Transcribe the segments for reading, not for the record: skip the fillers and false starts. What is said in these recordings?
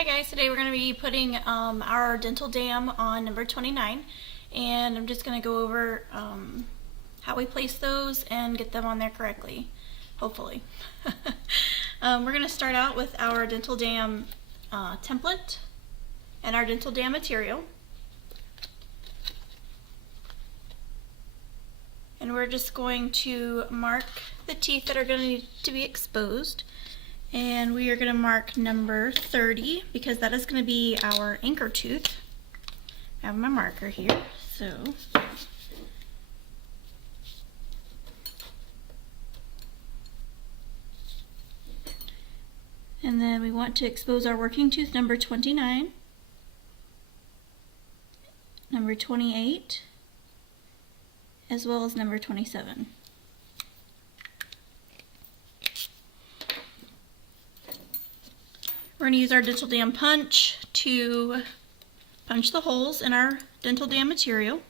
Hi guys, today we're going to be putting our dental dam on number 29, and I'm just going to go over how we place those and get them on there correctly, hopefully. We're going to start out with our dental dam template and our dental dam material. And we're just going to mark the teeth that are going to need to be exposed. And we are going to mark number 30 because that is going to be our anchor tooth. I have my marker here, so and then we want to expose our working tooth number 29, number 28, as well as number 27. We're going to use our dental dam punch to punch the holes in our dental dam material.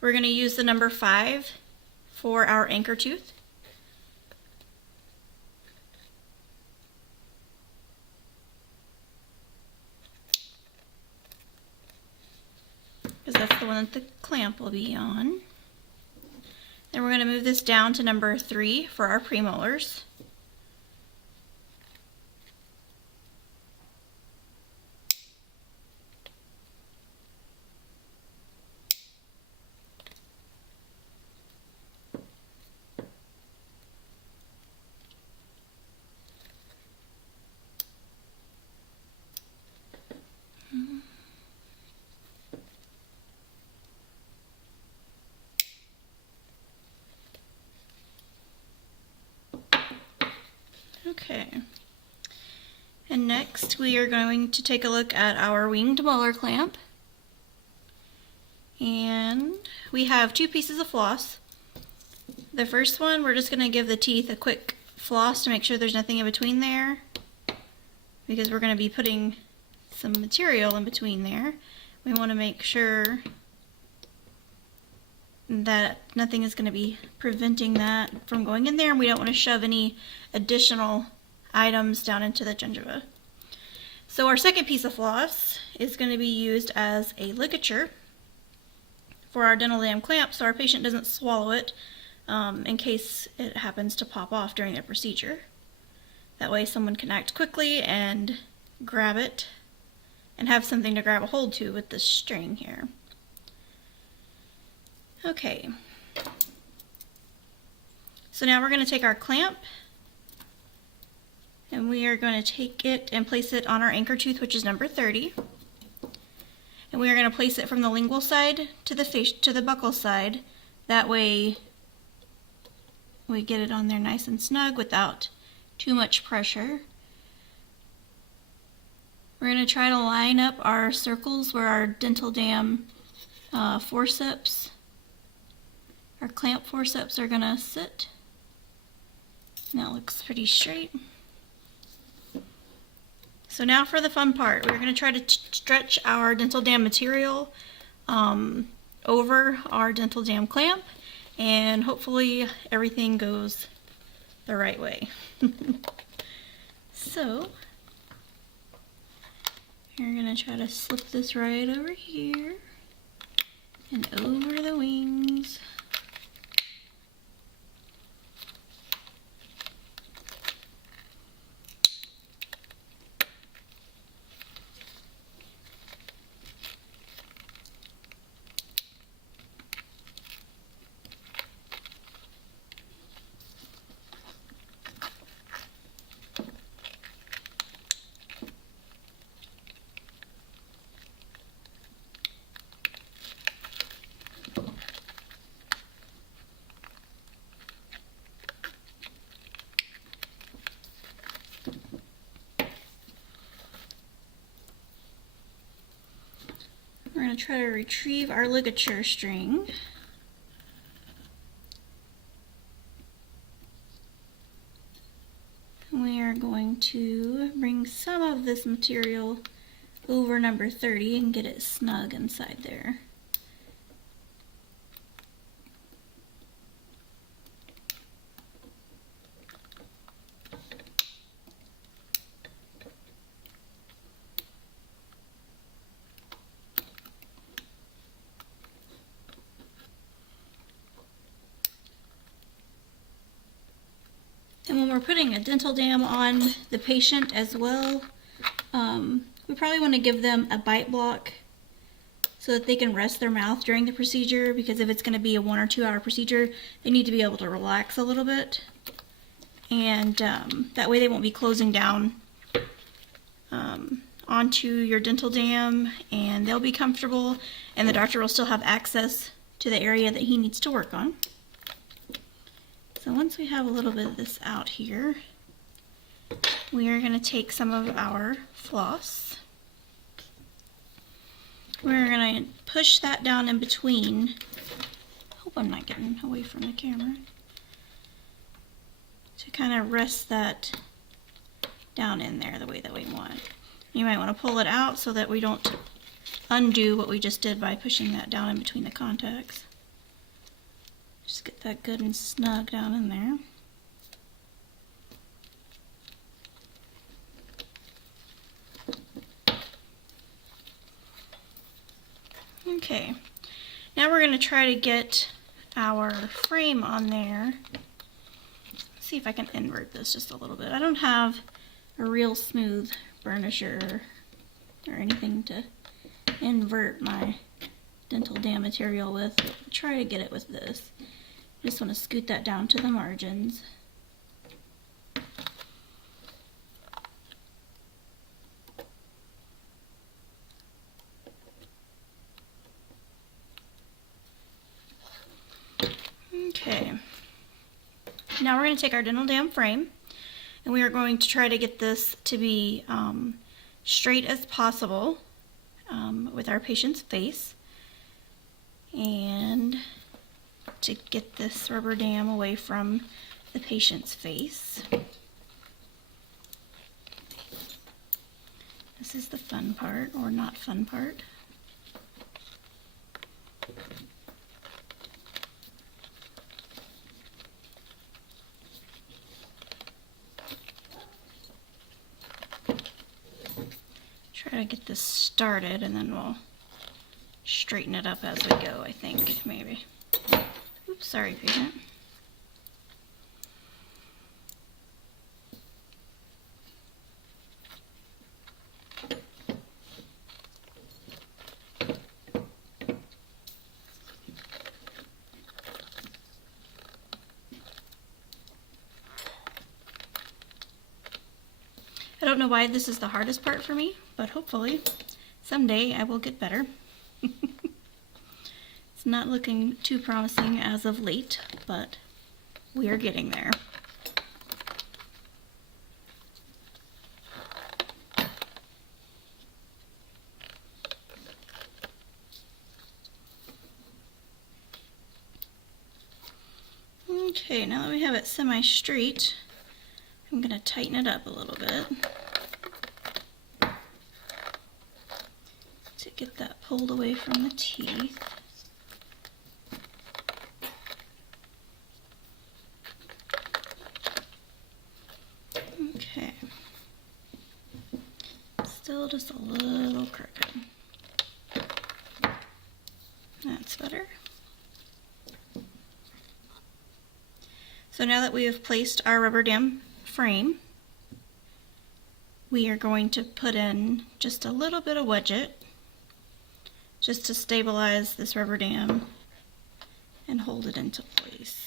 We're going to use the number 5 for our anchor tooth. Because that's the one that the clamp will be on. Then we're going to move this down to number 3 for our premolars. Okay, and next we are going to take a look at our winged molar clamp, and we have 2 pieces of floss. The first one, we're just going to give the teeth a quick floss to make sure there's nothing in between there, because we're going to be putting some material in between there. We want to make sure that nothing is going to be preventing that from going in there, and we don't want to shove any additional items down into the gingiva. So our second piece of floss is going to be used as a ligature for our dental dam clamp, so our patient doesn't swallow it in case it happens to pop off during their procedure. That way someone can act quickly and grab it and have something to grab a hold to with this string here. Okay, so now we're going to take our clamp and we are going to take it and place it on our anchor tooth, which is number 30. And we are going to place it from the lingual side to the buccal side. That way we get it on there nice and snug without too much pressure. We're going to try to line up our circles where our dental dam forceps, our clamp forceps are going to sit. And that looks pretty straight. So now for the fun part, we're going to try to stretch our dental dam material over our dental dam clamp, and hopefully everything goes the right way. So you're going to try to slip this right over here and over the wings. We're going to try to retrieve our ligature string. We are going to bring some of this material over number 30 and get it snug inside there. we're putting a dental dam on the patient as well, we probably want to give them a bite block so that they can rest their mouth during the procedure, because if it's going to be a 1 or 2 hour procedure, they need to be able to relax a little bit. And that way they won't be closing down onto your dental dam, and they'll be comfortable, and the doctor will still have access to the area that he needs to work on. So once we have a little bit of this out here, we are going to take some of our floss. We're going to push that down in between. Hope I'm not getting away from the camera. To kind of rest that down in there the way that we want. You might want to pull it out so that we don't undo what we just did by pushing that down in between the contacts. Just get that good and snug down in there. Okay, now we're going to try to get our frame on there. Let's see if I can invert this just a little bit. I don't have a real smooth burnisher or anything to invert my dental dam material with. I'll try to get it with this. Just want to scoot that down to the margins. Okay, now we're going to take our dental dam frame, and we are going to try to get this to be straight as possible with our patient's face, and to get this rubber dam away from the patient's face. This is the fun part, or not fun part. Try to get this started, and then we'll straighten it up as we go, I think, maybe. Oops, sorry, patient. I don't know why this is the hardest part for me, but hopefully someday I will get better. It's not looking too promising as of late, but we are getting there. Okay, now that we have it semi-straight, I'm going to tighten it up a little bit to get that pulled away from the teeth. Okay, still just a little crooked. That's better. So now that we have placed our rubber dam frame, we are going to put in just a little bit of wedget just to stabilize this rubber dam and hold it into place.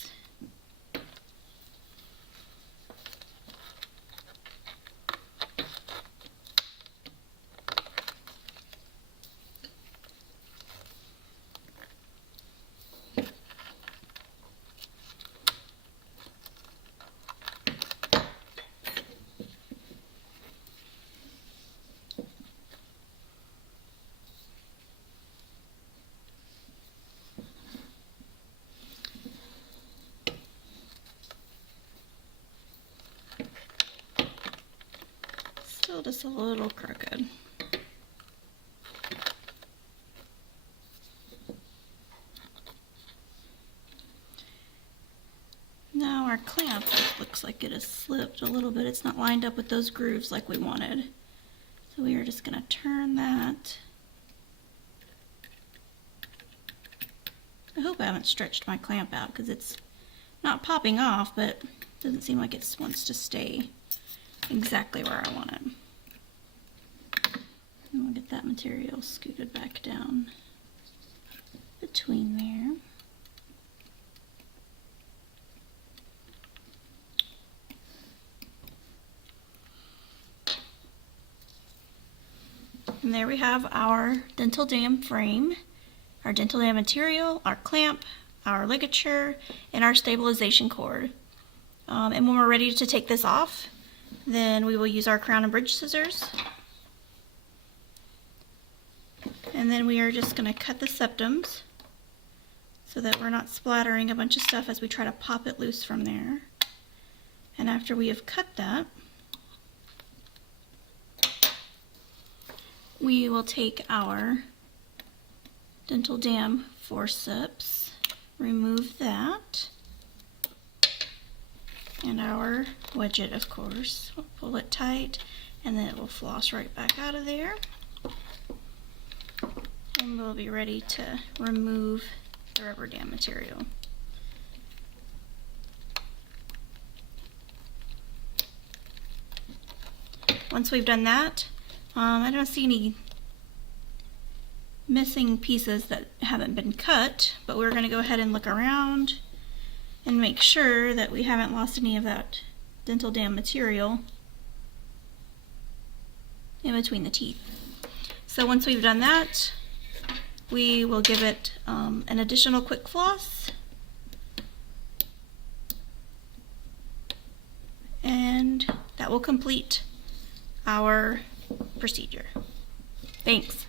Still just a little crooked. Now our clamp looks like it has slipped a little bit. It's not lined up with those grooves like we wanted. So we are just going to turn that. I hope I haven't stretched my clamp out because it's not popping off, but Doesn't seem like it wants to stay exactly where I want it. And we'll get that material scooted back down between there. And there we have our dental dam frame, our dental dam material, our clamp, our ligature, and our stabilization cord. And when we're ready to take this off, then we will use our crown and bridge scissors. And then we are just going to cut the septums so that we're not splattering a bunch of stuff as we try to pop it loose from there. And after we have cut that, we will take our dental dam forceps, remove that, and our widget, of course. We'll pull it tight, and then it will floss right back out of there. And we'll be ready to remove the rubber dam material. Once we've done that, I don't see any missing pieces that haven't been cut, but we're going to go ahead and look around and make sure that we haven't lost any of that dental dam material in between the teeth. So once we've done that, we will give it an additional quick floss, and that will complete our procedure. Thanks.